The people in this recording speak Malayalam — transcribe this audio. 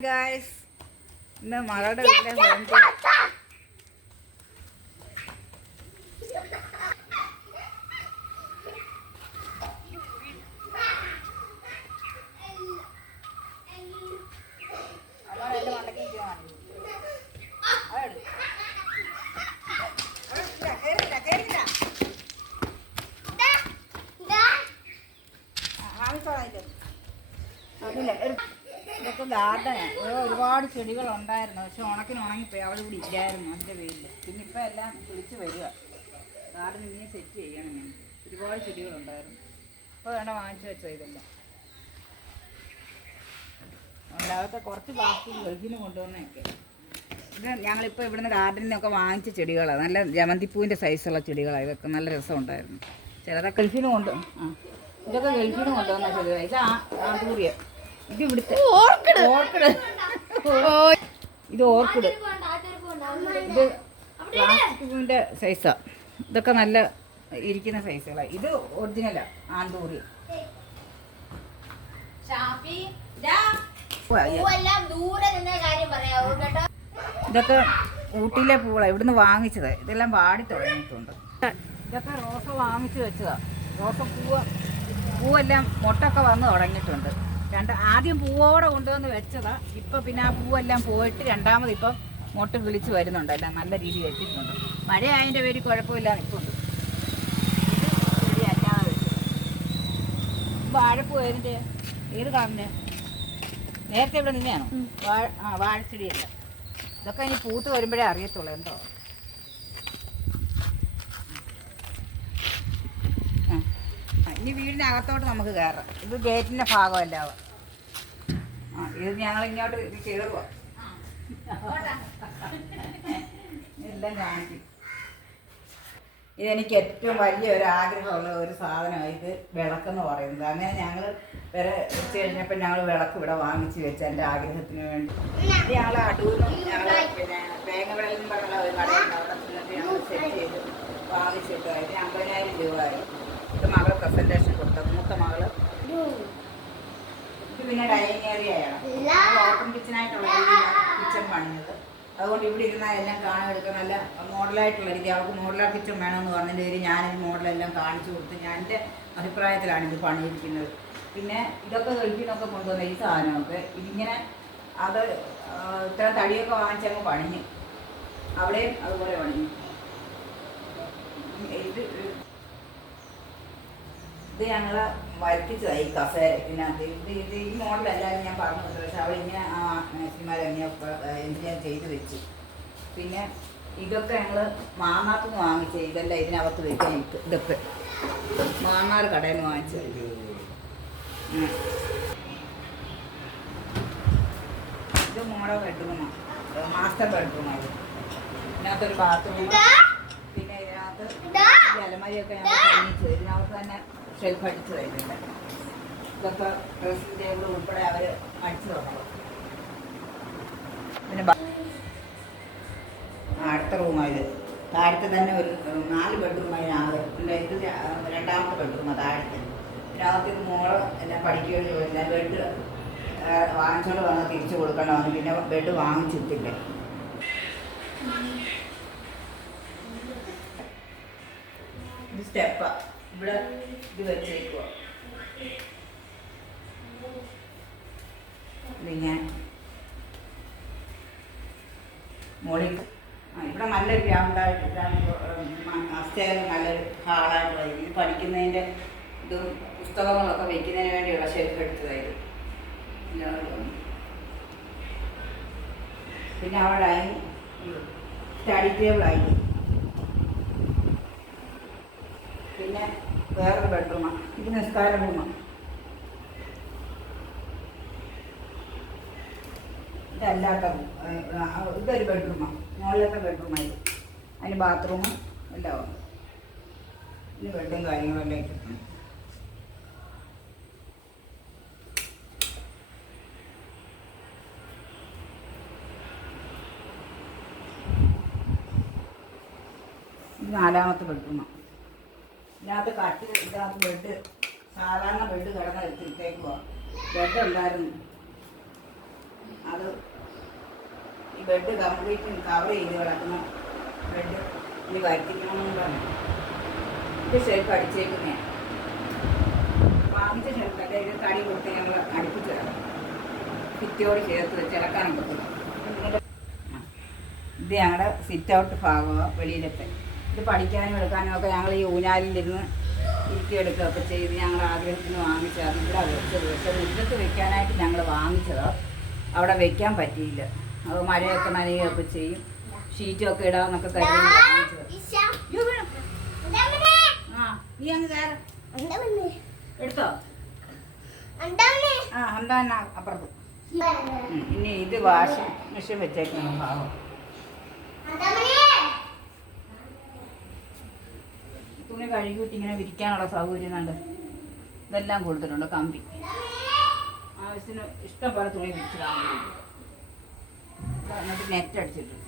ഗായ്സ് ഇന്ന് മകളുടെ വീട്ടിലെ ഹോം അതില്ല ഒരു- ഇതൊക്കെ ഗാർഡനാണ് ഒരുപാട് ചെടികൾ ഉണ്ടായിരുന്നു പക്ഷെ ഉണക്കിന് ഉണങ്ങിപ്പോയി. അവിടെ ഇവിടെ ഇല്ലായിരുന്നു അതിന്റെ പേരിൽ. പിന്നെ ഇപ്പം എല്ലാം വിളിച്ച് വരിക. ഗാർഡൻ ഇങ്ങനെ സെറ്റ് ചെയ്യണം ഞാൻ ഒരുപാട് ചെടികളുണ്ടായിരുന്നു. ഇപ്പോൾ വേണ്ട വാങ്ങിച്ചു വെച്ചോ ഇതെല്ലാം. ഉണ്ടാകത്തെ കുറച്ച് പ്ലാസ്റ്റിക് ഗൾഫിന് കൊണ്ടുവന്നൊക്കെ ഞങ്ങളിപ്പോൾ ഇവിടുന്ന് ഗാർഡനിൽ നിന്നൊക്കെ വാങ്ങിച്ച ചെടികളാണ് നല്ല ജമന്തിപ്പൂവിന്റെ സൈസുള്ള ചെടികളാണ് ഇതൊക്കെ നല്ല രസമുണ്ടായിരുന്നു. ചിലതൊക്കെ ഗൾഫിന് കൊണ്ട് ആ ഇതൊക്കെ ഗൾഫിന് കൊണ്ടുവന്ന ചെടികളാണ് ഇത് ആ ആന്തൂറിയ ഇത് ഇവിടുത്തെ. ഓർക്കിഡ്. ഓർക്കിഡ്. ഇത് ഓർക്കിഡ്. ഇത് പ്ലാസ്റ്റിക് പൂവിന്റെ സൈസാണ് ഇതൊക്കെ നല്ല ഇരിക്കുന്ന സൈസുകളാണ് ഇത് ഒറിജിനലാണ് ആന്തൂറി ഇതൊക്കെ ഊട്ടിയിലെ പൂളാണ് ഇവിടുന്ന് വാങ്ങിച്ചത്. ഇതെല്ലാം വാടി തുടങ്ങിയിട്ടുണ്ട്. ഇതൊക്കെ റോസ വാങ്ങിച്ചു വെച്ചതാ. റോസ പൂവ് പൂവെല്ലാം മുട്ടൊക്കെ വന്ന് തുടങ്ങിയിട്ടുണ്ട്. രണ്ട് ആദ്യം പൂവോടെ കൊണ്ടുവന്ന് വെച്ചതാ. ഇപ്പം പിന്നെ ആ പൂവെല്ലാം പോയിട്ട് രണ്ടാമത് ഇപ്പം മുട്ട വിളിച്ച് വരുന്നുണ്ട്. എല്ലാം നല്ല രീതിയിൽ എത്തിയിട്ടുണ്ട്. മഴ ആയതിന്റെ പേര് കുഴപ്പമില്ല നിൽക്കുന്നുണ്ട് വാഴപ്പൂ ഏത് കാണുന്നെ നേരത്തെ ഇവിടെ നിന്നെയാണോ? വാഴ ആ വാഴച്ചെടിയല്ല. ഇതൊക്കെ ഇനി പൂത്ത് വരുമ്പോഴേ അറിയത്തുള്ളൂ എന്തോ ആ. ആ, ഇനി വീടിനകത്തോട്ട് നമുക്ക് കയറാം ഇത് ഗേറ്റിന്റെ ഭാഗമല്ല. ആ ഇത് ഞങ്ങൾ ഇങ്ങോട്ട് കയറുക എല്ലാം കാണിക്കും. ഇതെനിക്ക് ഏറ്റവും വലിയ ഒരു ആഗ്രഹമുള്ള ഒരു സാധനമായിട്ട് വിളക്കെന്ന് പറയുന്നത്. അങ്ങനെ ഞങ്ങൾ വരെ വെച്ച് കഴിഞ്ഞപ്പോൾ ഞങ്ങൾ വിളക്ക് ഇവിടെ വാങ്ങിച്ച് വെച്ച എന്റെ ആഗ്രഹത്തിന് വേണ്ടി. ഇത് ഞങ്ങൾ അടൂർ ഞങ്ങൾ പിന്നെ തേങ്ങവിടലിൽ നിന്ന് പറഞ്ഞുള്ള ഒരു കടയുണ്ട്. അവിടെ ഞങ്ങൾ സെറ്റ് ചെയ്ത്. വാങ്ങിച്ചിട്ട്. അമ്പതിനായിരം രൂപ ഇത് പണിഞ്ഞത്. അതുകൊണ്ട് ഇവിടെ ഇരുന്നാൽ എല്ലാം കാണാൻ എടുക്കാൻ നല്ല മോഡലായിട്ടുള്ള രീതി അവർക്ക് മോഡലാർ കിച്ചൺ വേണമെന്ന് പറഞ്ഞതിന്റെ പേര് ഈ മോഡലെല്ലാം കാണിച്ചു കൊടുത്ത് ഞാൻ എന്റെ അഭിപ്രായത്തിലാണ് ഇത് പണിയിരിക്കുന്നത്. പിന്നെ ഇതൊക്കെ ഗൾഫിനൊക്കെ കൊണ്ടുവന്ന ഈ സാധനമൊക്കെ ഇതിങ്ങനെ അത് ഇത്ര തടിയൊക്കെ വാങ്ങിച്ചങ്ങ് പണിഞ്ഞ്. അവിടെയും അതുപോലെ പണിഞ്ഞു. ഇത് ഇത് ഞങ്ങൾ വരപ്പിച്ചതായി ഈ കസേര. ഇതിനകത്ത് ഇത് ഇത് ഈ മോഡൽ എല്ലാവരും ഞാൻ പറഞ്ഞു കൊടുത്തു പക്ഷെ അവൾ ഇങ്ങനെ ആ മേസ്റ്റിമാരെങ്ങനെ എഞ്ചിനീയർ ചെയ്ത് വെച്ചു. പിന്നെ ഇതൊക്കെ ഞങ്ങൾ മാമാർക്ക് വാങ്ങിച്ച ഇതെല്ലാം ഇതിനകത്ത് വെക്കാൻ ഇതൊക്കെ. മാമാർ കടയിൽ നിന്ന് വാങ്ങിച്ചത് ഉം. ഇത് മോളെ ബെഡ്റൂമാണ് മാസ്റ്റർ ബെഡ്റൂമാണ് ഇതിനകത്തൊരു ബാത്റൂം. പിന്നെ ഇതിനകത്ത് അലമാരിയൊക്കെ ഞങ്ങൾ വാങ്ങിച്ചു ഇതിനകത്ത് തന്നെ ഷെൽഫ് അടിച്ചു കഴിഞ്ഞിട്ട് ഇതൊക്കെ ഡ്രസ്സിംഗ് ടേബിൾ ഉൾപ്പെടെ അവർ അടിച്ചു തുടങ്ങും പിന്നെ അടുത്ത റൂമായത് താഴത്തെ തന്നെ ഒരു നാല് ആകെ പിന്നെ ഇത് രണ്ടാമത്തെ ബെഡ്റൂമാണ് താഴത്തെ. ഇതിനകത്ത് ഇത് മോൾ എല്ലാം പഠിക്കുകയോ ചോദിച്ചാൽ ബെഡ് വാങ്ങിച്ചോണ്ട് വന്ന് തിരിച്ചു കൊടുക്കണമെന്ന് പിന്നെ ബെഡ് വാങ്ങിച്ചിട്ടില്ല. സ്റ്റെപ്പാണ് സ്റ്റെപ്പാ ഇവിടെ ഇത് വെച്ചേക്കുക ഇതിങ്ങനെ മോളിൽ ആ ഇവിടെ നല്ലൊരു ഗ്രൗണ്ടായിട്ട് അസ്റ്റേൽ നല്ലൊരു ഹാളായിട്ട് ഇത്. പഠിക്കുന്നതിന്റെ ഇതും പുസ്തകങ്ങളൊക്കെ വെക്കുന്നതിന് വേണ്ടിയുള്ള ഷെൽഫ് എടുത്തതായത് പിന്നെ അവിടെ സ്റ്റഡി ടേബിളായി പിന്നെ വേറൊരു ബെഡ്റൂമാണ് ഇത് നിസ്കാര റൂമാണ് ഇതല്ലാത്ത ഇതൊരു ബെഡ്റൂമാണ് മുകളിലത്തെ ബെഡ്റൂമായി അതിന് ബാത്റൂമും എല്ലാം ഉണ്ട്. ഇതിന് ബെഡും കാര്യങ്ങളെല്ലാം ഇട്ടിട്ടുണ്ട്. നാലാമത്തെ ബെഡ്റൂമാണ് ഇതിനകത്ത് കട്ടിൽ ഇതിനകത്ത് ബെഡ് സാധാരണ ബെഡ് കിടന്ന എടുത്തിട്ടേക്കുവാ ബെഡ് ഉണ്ടായിരുന്നു അത് ഈ ബെഡ് കംപ്ലീറ്റ് കവർ ചെയ്ത് കിടക്കുന്ന ബെഡ് ഇനി വരുത്തിക്കണമെന്ന് പറഞ്ഞു. ഇത് ഷെൽഫ് അടിച്ചേക്കുന്നതാണ് വാങ്ങിച്ച ഷെൽഫല്ലേ ഇത് തടി കൊടുത്ത് ഞങ്ങൾ അടുപ്പിച്ച് കിടക്കും ഭിത്തിയോട് ചേർത്ത് വെച്ച് ഇളക്കാനൊക്കെ പറ്റും. ഇത് ഞങ്ങളുടെ സിറ്റ് ഔട്ട് ഭാഗമാണ് വെളിയിലത്തെ. ഇത് പഠിക്കാനും എടുക്കാനും ഒക്കെ ഞങ്ങൾ ഈ ഊനാലിലിരുന്ന് ഇരിക്കിയെടുക്കുകയൊക്കെ ചെയ്ത് ഞങ്ങൾ ആഗ്രഹത്തിന് വാങ്ങിച്ചത്. ഇവിടെ വെച്ചത്. പക്ഷേ മുറ്റത്ത് വെക്കാനായിട്ട് ഞങ്ങൾ വാങ്ങിച്ചത്. അവിടെ വെക്കാൻ പറ്റിയില്ല. അത് മഴയൊക്കെ നനയുകയൊക്കെ ചെയ്യും. ഷീറ്റൊക്കെ ഇടാന്നൊക്കെ കരുതി വാങ്ങിച്ചത്. ആ നീ അങ്ങ് കയറ എടുത്തോ? ആ അപ്പുറത്ത്. ഇനി ഇത് വാഷിംഗ് മെഷീൻ വെച്ചേക്കണം ഭാഗം കഴുകിയിട്ട് ഇങ്ങനെ വിരിക്കാനുള്ള സൗകര്യം ഉണ്ട് ഇതെല്ലാം കൊടുത്തിട്ടുണ്ട് കമ്പി. ആവശ്യത്തിന് ഇഷ്ടം പോലെ തുണി വിരിച്ചിടാൻ നെറ്റ് അടിച്ചിട്ടുണ്ട്